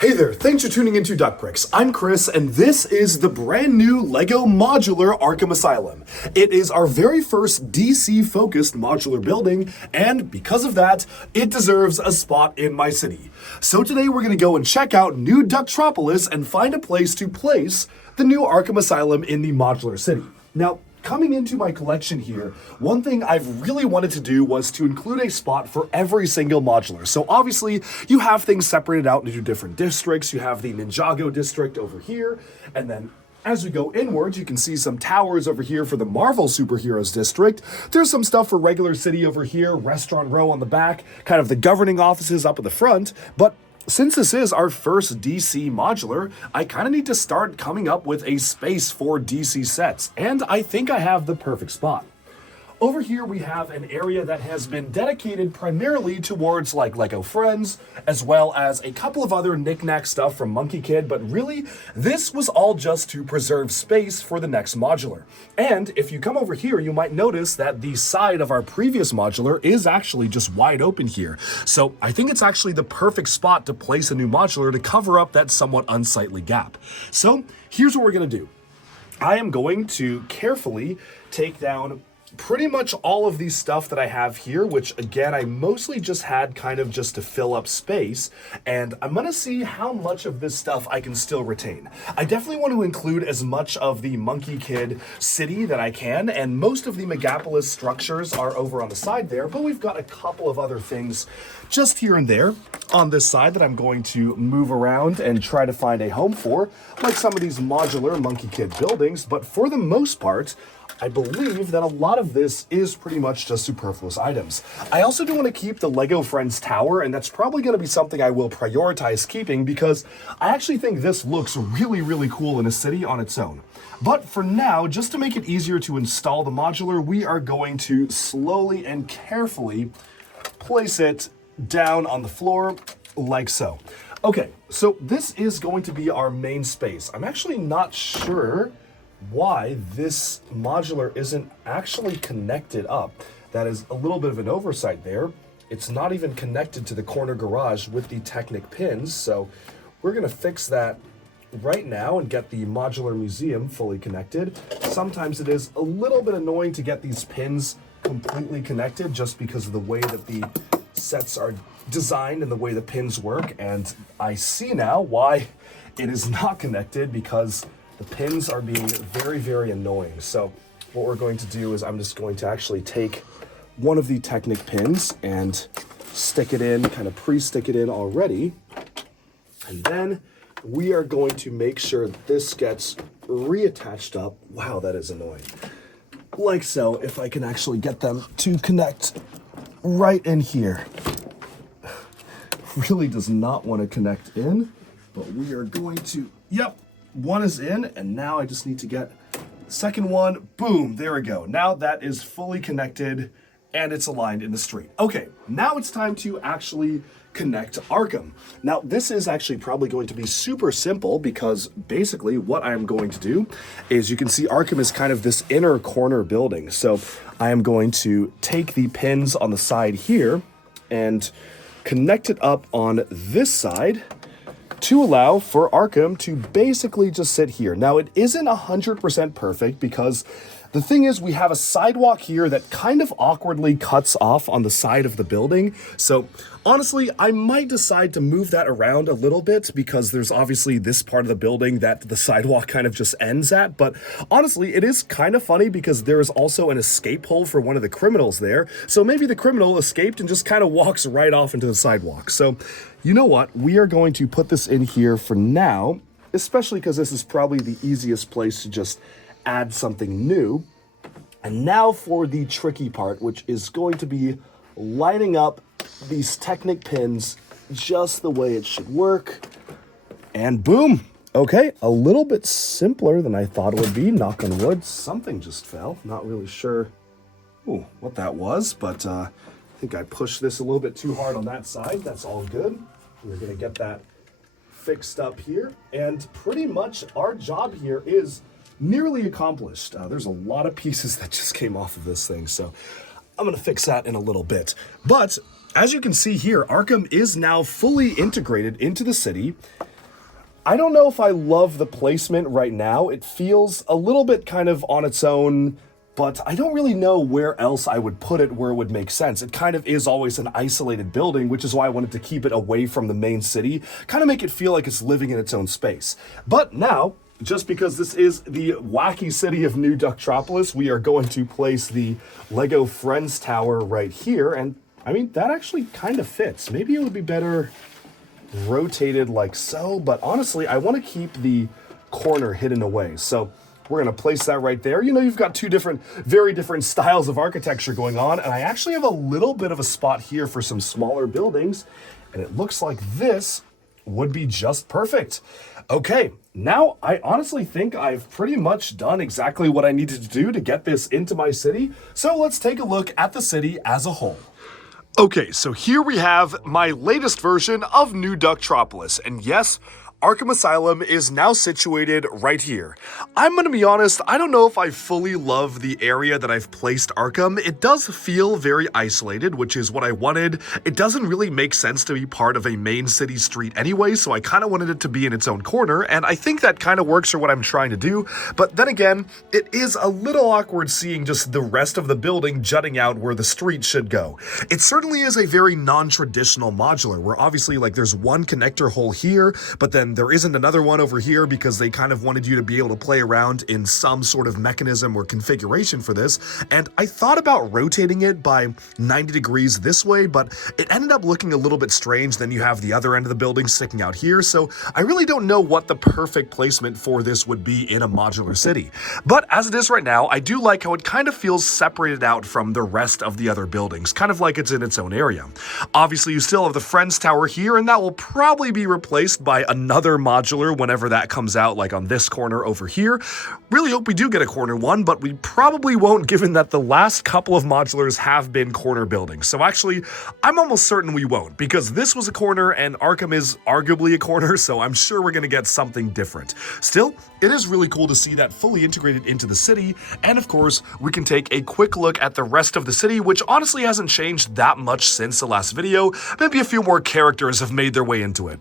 Hey there, thanks for tuning into Duck Bricks. I'm Chris, and this is the brand new LEGO Modular Arkham Asylum. It is our very first DC-focused modular building, and because of that, it deserves a spot in my city. So today we're going to go and check out New Ducktropolis and find a place to place the new Arkham Asylum in the modular city. Now, coming into my collection here, one thing I've really wanted to do was to include a spot for every single modular. So obviously, you have things separated out into different districts. You have the Ninjago district over here, and then as we go inwards, you can see some towers over here for the Marvel Superheroes district. There's some stuff for regular city over here, restaurant row on the back, kind of the governing offices up at the front, but since this is our first DC modular, I kind of need to start coming up with a space for DC sets, and I think I have the perfect spot. Over here we have an area that has been dedicated primarily towards like Lego Friends, as well as a couple of other knick-knack stuff from Monkey Kid, but really, this was all just to preserve space for the next modular. And if you come over here, you might notice that the side of our previous modular is actually just wide open here. So I think it's actually the perfect spot to place a new modular to cover up that somewhat unsightly gap. So here's what we're gonna do. I am going to carefully take down pretty much all of these stuff that I have here, which again, I mostly just had kind of just to fill up space, and I'm gonna see how much of this stuff I can still retain. I definitely want to include as much of the Monkey Kid city that I can, and most of the Megapolis structures are over on the side there, but we've got a couple of other things just here and there on this side that I'm going to move around and try to find a home for, like some of these modular Monkey Kid buildings, but for the most part, I believe that a lot of this is pretty much just superfluous items. I also do want to keep the Lego Friends Tower, and that's probably going to be something I will prioritize keeping because I actually think this looks really, really cool in a city on its own. But for now, just to make it easier to install the modular, we are going to slowly and carefully place it down on the floor like so. Okay, so this is going to be our main space. I'm actually not sure why this modular isn't actually connected up. That is a little bit of an oversight there. It's not even connected to the corner garage with the Technic pins, so we're gonna fix that right now and get the modular museum fully connected. Sometimes it is a little bit annoying to get these pins completely connected just because of the way that the sets are designed and the way the pins work, and I see now why it is not connected because the pins are being very, very annoying. So what we're going to do is I'm just going to actually take one of the Technic pins and stick it in, kind of pre-stick it in already. And then we are going to make sure that this gets reattached up. Wow, that is annoying. Like so, if I can actually get them to connect right in here. Really does not want to connect in, but we are going to, yep. One is in, and now I just need to get the second one. Boom, there we go. Now that is fully connected and it's aligned in the street. Okay, now it's time to actually connect Arkham. Now this is actually probably going to be super simple because basically what I'm going to do is you can see Arkham is kind of this inner corner building. So I am going to take the pins on the side here and connect it up on this side to allow for Arkham to basically just sit here. Now, it isn't 100% perfect because the thing is we have a sidewalk here that kind of awkwardly cuts off on the side of the building. So honestly, I might decide to move that around a little bit because there's obviously this part of the building that the sidewalk kind of just ends at. But honestly, it is kind of funny because there is also an escape hole for one of the criminals there. So maybe the criminal escaped and just kind of walks right off into the sidewalk. So you know what? We are going to put this in here for now, especially because this is probably the easiest place to just add something new. And now for the tricky part, which is going to be lining up these Technic pins just the way it should work. And boom. Okay, a little bit simpler than I thought it would be, knock on wood. Something just fell, not really sure what that was, but I think I pushed this a little bit too hard on that side. That's all good. We're gonna get that fixed up here, and pretty much our job here is nearly accomplished. There's a lot of pieces that just came off of this thing, so I'm gonna fix that in a little bit. But as you can see here, Arkham is now fully integrated into the city. I don't know if I love the placement right now. It feels a little bit kind of on its own, but I don't really know where else I would put it where it would make sense. It kind of is always an isolated building, which is why I wanted to keep it away from the main city, kind of make it feel like it's living in its own space. But now, just because this is the wacky city of New Ducktropolis, we are going to place the LEGO Friends Tower right here, and I mean, that actually kind of fits. Maybe it would be better rotated like so, but honestly, I want to keep the corner hidden away. So we're going to place that right there. You know, you've got two very different styles of architecture going on, and I actually have a little bit of a spot here for some smaller buildings, and it looks like this would be just perfect. Okay, now I honestly think I've pretty much done exactly what I needed to do to get this into my city, so let's take a look at the city as a whole. Okay, so here we have my latest version of New Ducktropolis, and yes, Arkham Asylum is now situated right here. I'm gonna be honest, I don't know if I fully love the area that I've placed Arkham. It does feel very isolated, which is what I wanted. It doesn't really make sense to be part of a main city street anyway, so I kind of wanted it to be in its own corner, and I think that kind of works for what I'm trying to do. But then again, it is a little awkward seeing just the rest of the building jutting out where the street should go. It certainly is a very non-traditional modular, where obviously like there's one connector hole here, but then there isn't another one over here because they kind of wanted you to be able to play around in some sort of mechanism or configuration for this. And I thought about rotating it by 90 degrees this way, but it ended up looking a little bit strange. Then you have the other end of the building sticking out here. So I really don't know what the perfect placement for this would be in a modular city. But as it is right now, I do like how it kind of feels separated out from the rest of the other buildings, kind of like it's in its own area. Obviously, you still have the Friends Tower here, and that will probably be replaced by another modular whenever that comes out, like on this corner over here. Really hope we do get a corner one, but we probably won't, given that the last couple of modulars have been corner buildings. So actually, I'm almost certain we won't, because this was a corner and Arkham is arguably a corner, so I'm sure we're going to get something different. Still, it is really cool to see that fully integrated into the city, and of course, we can take a quick look at the rest of the city, which honestly hasn't changed that much since the last video. Maybe a few more characters have made their way into it.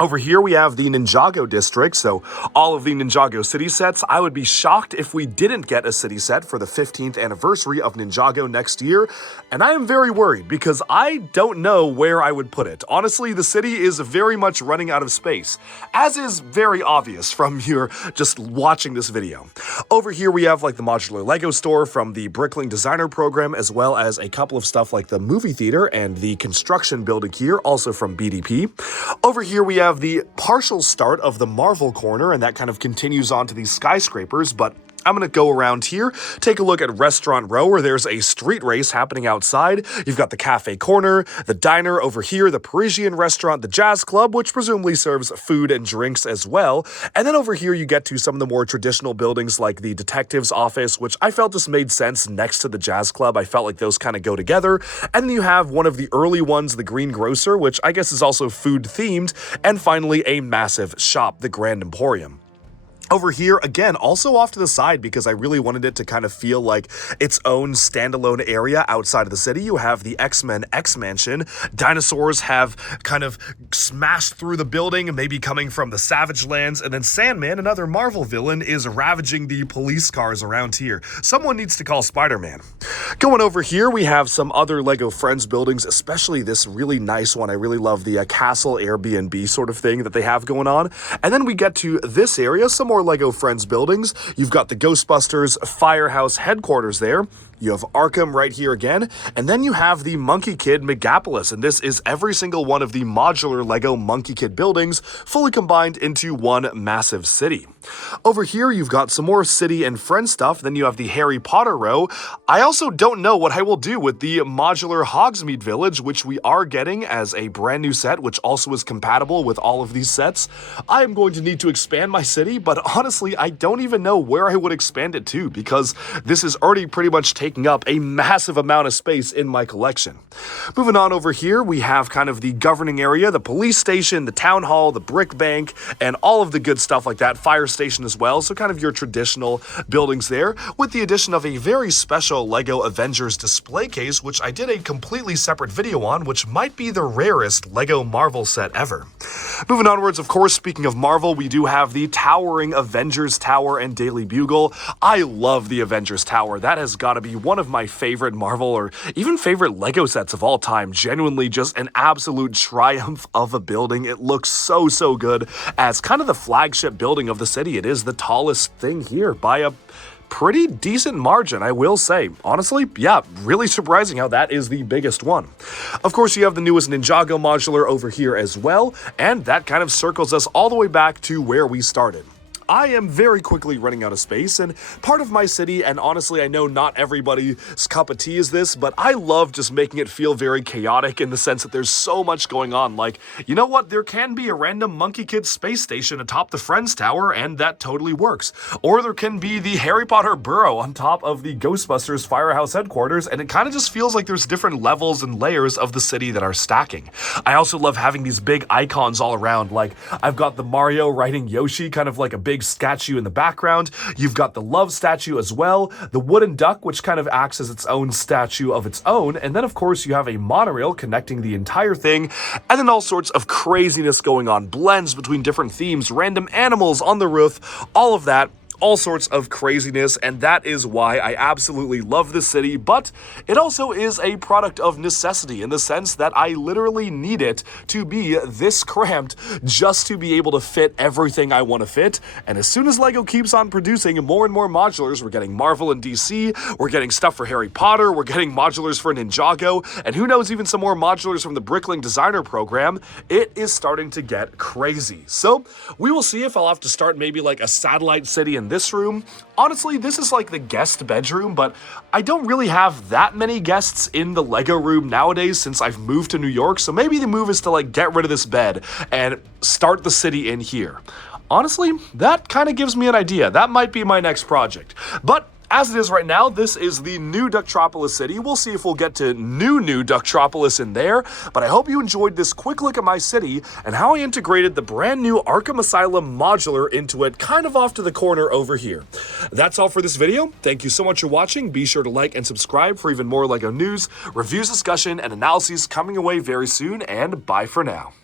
Over here we have the Ninjago district, so all of the Ninjago city sets. I would be shocked if we didn't get a city set for the 15th anniversary of Ninjago next year, and I am very worried because I don't know where I would put it. Honestly, the city is very much running out of space, as is very obvious from your just watching this video. Over here we have like the modular Lego store from the Brickling Designer Program, as well as a couple of stuff like the movie theater and the construction building here, also from BDP. Over here we have the partial start of the Marvel corner, and that kind of continues on to these skyscrapers, but I'm going to go around here, take a look at Restaurant Row, where there's a street race happening outside. You've got the cafe corner, the diner over here, the Parisian restaurant, the jazz club, which presumably serves food and drinks as well. And then over here you get to some of the more traditional buildings like the detective's office, which I felt just made sense next to the jazz club. I felt like those kind of go together. And then you have one of the early ones, the Green Grocer, which I guess is also food themed. And finally, a massive shop, the Grand Emporium. Over here, again, also off to the side because I really wanted it to kind of feel like its own standalone area outside of the city. You have the X-Men X-Mansion. Dinosaurs have kind of smashed through the building, maybe coming from the Savage Lands, and then Sandman, another Marvel villain, is ravaging the police cars around here. Someone needs to call Spider-Man. Going over here, we have some other LEGO Friends buildings, especially this really nice one. I really love the Castle Airbnb sort of thing that they have going on. And then we get to this area, some more LEGO Friends buildings. You've got the Ghostbusters Firehouse headquarters there. You have Arkham right here again, and then you have the Monkey Kid Megapolis, and this is every single one of the modular LEGO Monkey Kid buildings fully combined into one massive city. Over here, you've got some more city and friend stuff. Then you have the Harry Potter row. I also don't know what I will do with the modular Hogsmeade Village, which we are getting as a brand new set, which also is compatible with all of these sets. I am going to need to expand my city, but honestly, I don't even know where I would expand it to, because this is already pretty much taken taking up a massive amount of space in my collection. Moving on over here, we have kind of the governing area, the police station, the town hall, the brick bank, and all of the good stuff like that, fire station as well, so kind of your traditional buildings there, with the addition of a very special LEGO Avengers display case, which I did a completely separate video on, which might be the rarest LEGO Marvel set ever. Moving onwards, of course, speaking of Marvel, we do have the towering Avengers Tower and Daily Bugle. I love the Avengers Tower. That has got to be one of my favorite Marvel or even favorite LEGO sets of all time. Genuinely just an absolute triumph of a building. It looks so, so good as kind of the flagship building of the city. It is the tallest thing here by a pretty decent margin, I will say. Honestly, yeah, really surprising how that is the biggest one. Of course, you have the newest Ninjago modular over here as well, and that kind of circles us all the way back to where we started. I am very quickly running out of space, and part of my city, and honestly, I know not everybody's cup of tea is this, but I love just making it feel very chaotic in the sense that there's so much going on. Like, you know what? There can be a random Monkey Kid space station atop the Friends Tower, and that totally works. Or there can be the Harry Potter burrow on top of the Ghostbusters Firehouse headquarters, and it kind of just feels like there's different levels and layers of the city that are stacking. I also love having these big icons all around. Like, I've got the Mario riding Yoshi, kind of like a big statue in the background. You've got the love statue as well, the wooden duck, which kind of acts as its own statue of its own, and then of course you have a monorail connecting the entire thing, and then all sorts of craziness going on, blends between different themes, random animals on the roof, all of that. All sorts of craziness, and that is why I absolutely love this city, but it also is a product of necessity in the sense that I literally need it to be this cramped just to be able to fit everything I want to fit, and as soon as LEGO keeps on producing more and more modulars, we're getting Marvel and DC, we're getting stuff for Harry Potter, we're getting modulars for Ninjago, and who knows, even some more modulars from the Bricklink Designer Program, it is starting to get crazy. So, we will see if I'll have to start maybe like a satellite city in this room. Honestly, this is like the guest bedroom, but I don't really have that many guests in the LEGO room nowadays since I've moved to New York, so maybe the move is to like get rid of this bed and start the city in here. Honestly, that kind of gives me an idea. That might be my next project. But as it is right now, this is the new Ducktropolis city. We'll see if we'll get to new Ducktropolis in there, but I hope you enjoyed this quick look at my city and how I integrated the brand new Arkham Asylum modular into it, kind of off to the corner over here. That's all for this video. Thank you so much for watching. Be sure to like and subscribe for even more LEGO news, reviews, discussion, and analyses coming away very soon, and bye for now.